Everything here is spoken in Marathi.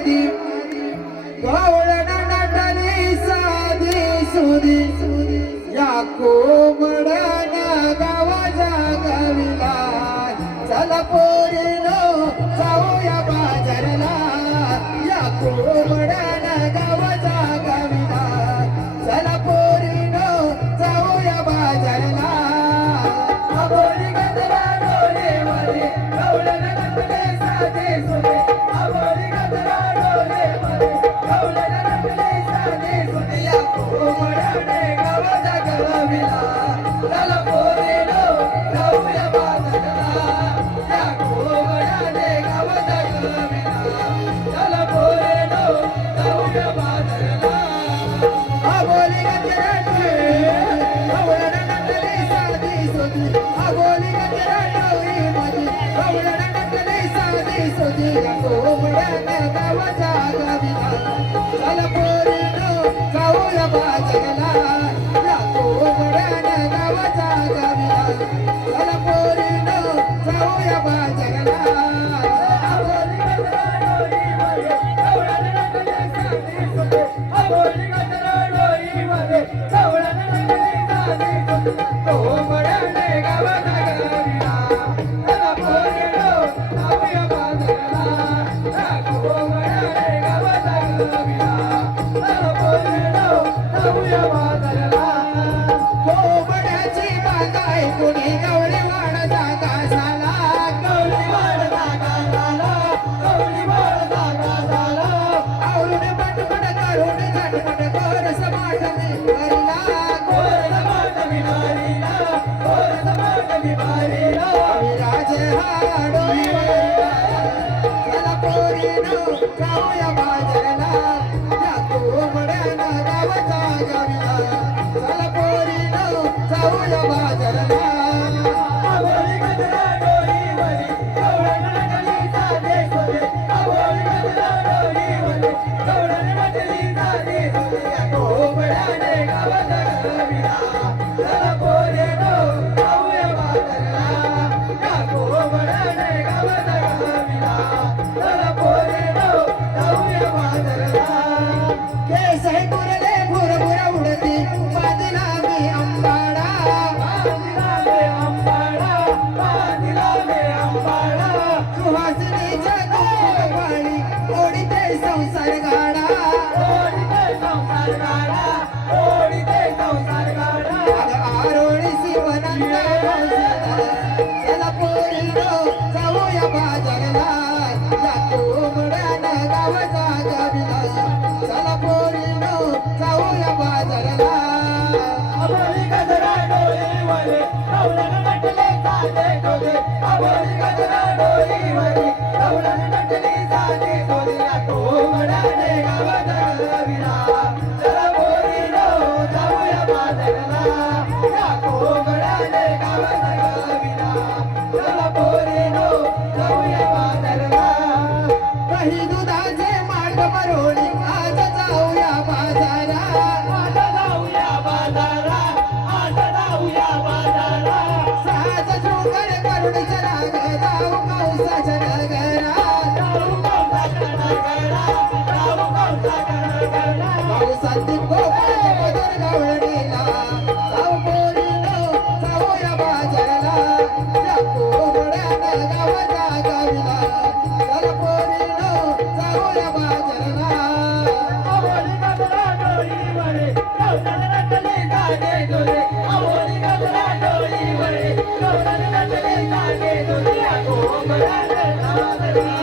मधी गवळण नटली साधी सुधी या कोंबड्यान गावाच्या गावीला चल पोरीनो जाऊया बाजारला या कोंबड्यान गावाच्या गावीला चल पोरीनो जाऊया बाजारला आबोली गजरा डोलेमध्ये गवळण नटले साधी सुधी आबोली गजरा डोलेमध्ये गवळण नटले साधी सुधी या कोंबड्याने गावाच्या गावीला चल पोरीनो जाऊया बाजारला या कोंबड्याने गावाच्या गावीला चल पोरीनो जाऊया बाजारला आबोली गजरा गवळण नटली साधी सुधी आबोली गजरा डोलीमध्ये गवळण नटली साधी सुधी या कोंबड्याने गावाच्या गावीला चल पोरीनो जाऊया बाजारला या कोंबड्याने गावाच्या गावीला चल पोरीनो जाऊया बाजारला आबोली गजरा डोलीमध्ये गवळण नटली साधी सुधी आबोली गजरा डोलीमध्ये गवळण नटली साधी सुधी कोंबड्याने गावाच्या गावीला चल पोरीनो जाऊया बाजारला या कोंबड्याने गावाच्या गावीला चल पोरीनो जाऊया बाजारला कोंबड्याची बागाय कुणी गवळीवाड जागा झाला गवळीवाड जागा झाला गवळीवाड जागा झाला आवळून पटपट करून झटपट गोरस माठ बिमारीला गोरस माठ बिमारीला गोरस माठ बिमारीला विराज हा डोईवाडीला चला पोरीनो जाऊया बाजारला या कोंबड्यानं गावाच्या गावीला चला पोरीनो जाऊया बाजारला आबोली गजरा डोलीमध्ये गवळण नटली साधी सुधी आबोली गजरा डोलीमध्ये गवळण नटली साधी सुधी या कोंबड्याने गावाच्या गावीला चला पोरीनो जाऊया बाजारला या कोंबड्याने गावाच्या गावीला चला पोरीनो जाऊया बाजारला केसही कुरले भुरभुर उडती बांधला मी अंबाडा बांधला मी अंबाडा बांधला मी अंबाडा सुहासिनीच्या गोपाळी ओढीते संसार गाडा ओढीते संसार गाडा ओढीते संसार गाडा आरोळी शिवनंदा चला पोरीनो जाऊया बाजारला या कोंबड्यानं गावाच्या गावीला चला पोरीनो जाऊया बाजारला आबोली गजरा डोलीमध्ये गवळण नटली साधी सुधी आबोली गजरा डोलीमध्ये गवळण नटली साधी सुधी या कोंबड्याने गावाच्या गावीला चला पोरीनो जाऊया बाजारला या कोंबड्याने गावाच्या गावीला चला पोरीनो जाऊया बाजारला काही दुधाचे माठ भरोणी आज जाऊया बाजारा आज जाऊया बाजारा आज जाऊया बाजारा सहज शृंगार करुणीचा राग जाऊ कंसाच्या नगरा जाऊ कंसाच्या नगरा जाऊ कंसाच्या नगरा भाऊ संदीप गोपाळचे मधुर गवळणीला जाऊ पोरीनो जाऊया बाजारला या कोंबड्यानं गावाच्या गावीला चल पोरीनो जाऊया बाजारला आबोली गजरा डोलीमध्ये गवळण नटली साधी सुधी आबोली गजरा डोलीमध्ये गवळण नटली साधी सुधी या कोंबड्याने गावाच्या